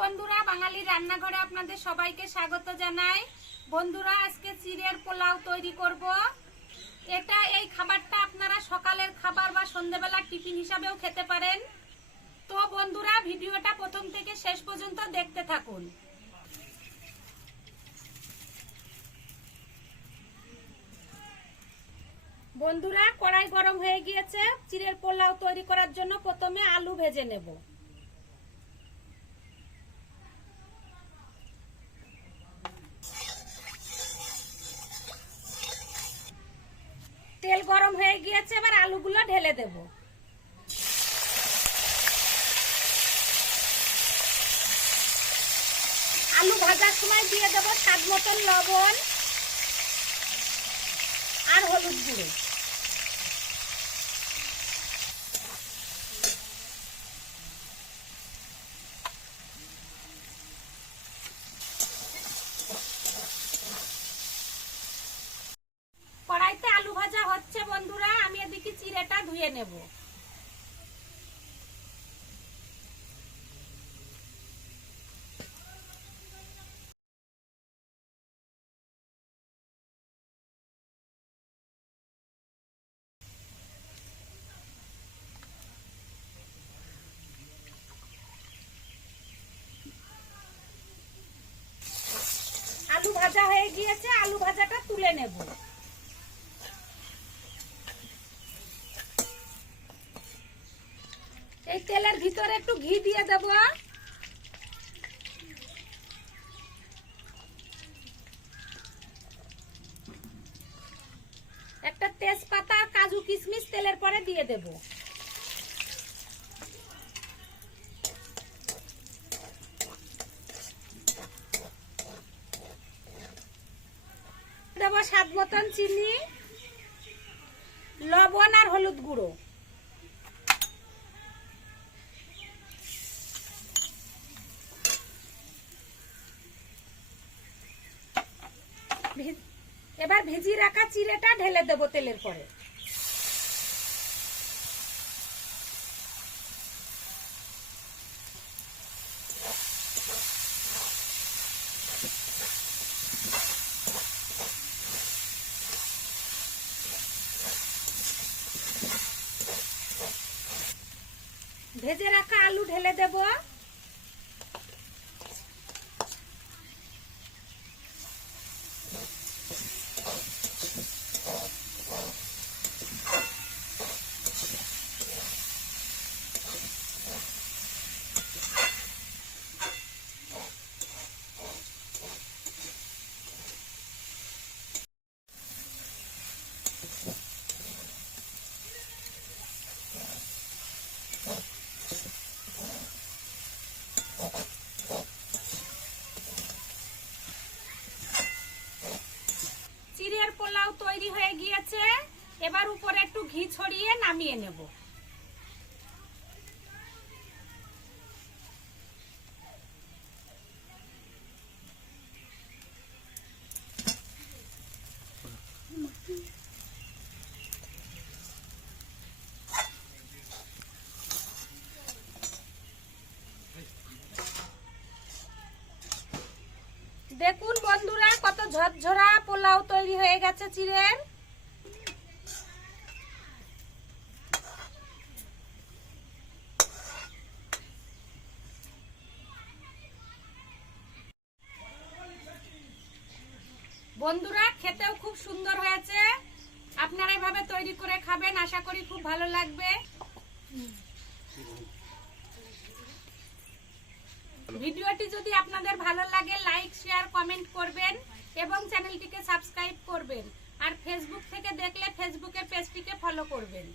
বন্ধুরা, বাঙালি রান্নাঘরে আপনাদের সবাইকে স্বাগত জানাই। বন্ধুরা, আজকে চিড়ের পোলাও তৈরি করব। এই খাবারটা আপনারা সকালের খাবার বা সন্ধ্যাবেলা টিফিন হিসাবেও খেতে পারেন। তো বন্ধুরা, ভিডিওটা প্রথম থেকে শেষ পর্যন্ত দেখতে থাকুন। বন্ধুরা, কড়াই গরম হয়ে গিয়েছে। চিড়ের পোলাও তৈরি করার জন্য প্রথমে আলু ভেজে নেব। তেল গরম হয়ে গিয়েছে, এবার আলুগুলো ঢেলে দেব। আলু ভাজার সময় দিয়ে দেব স্বাদ মতন লবণ আর হলুদ গুঁড়ো। কড়াইতে আলু ভাজা হচ্ছে বন্ধুরা, আমি এদিকে চিড়েটা ধুয়ে নেব। আলু ভাজা হয়ে গিয়েছে, আলু ভাজাটা তুলে নেব। এই তেলের ভিতরে একটু ঘি দিয়ে দেব। একটা তেজপাতা আর কাজু কিশমিশ তেলের পরে দিয়ে দেব। দেব স্বাদ মতন চিনি, লবণ আর হলুদ গুঁড়ো। এবার ভিজিয়ে রাখা চিড়েটা ঢেলে দেব তেলের পরে। ভেজে রাখা আলু ঢেলে দেব। চিড়ের পোলাও তৈরি হয়ে গিয়েছে, এবার উপরে একটু ঘি ছড়িয়ে নামিয়ে নেব। দেখুন বন্ধুরা, কত ঝরঝরা পোলাও তৈরি হয়ে গেছে চিড়ের। বন্ধুরা, খেতেও খুব সুন্দর হয়েছে। আপনারা এভাবে তৈরি করে খাবেন, আশা করি খুব ভালো লাগবে। ভিডিওটি যদি আপনাদের ভালো লাগে, লাইক শেয়ার কমেন্ট করবেন এবং চ্যানেলটিকে সাবস্ক্রাইব করবেন। আর ফেসবুক থেকে দেখলে ফেসবুকের পেজটিকে ফলো করবেন।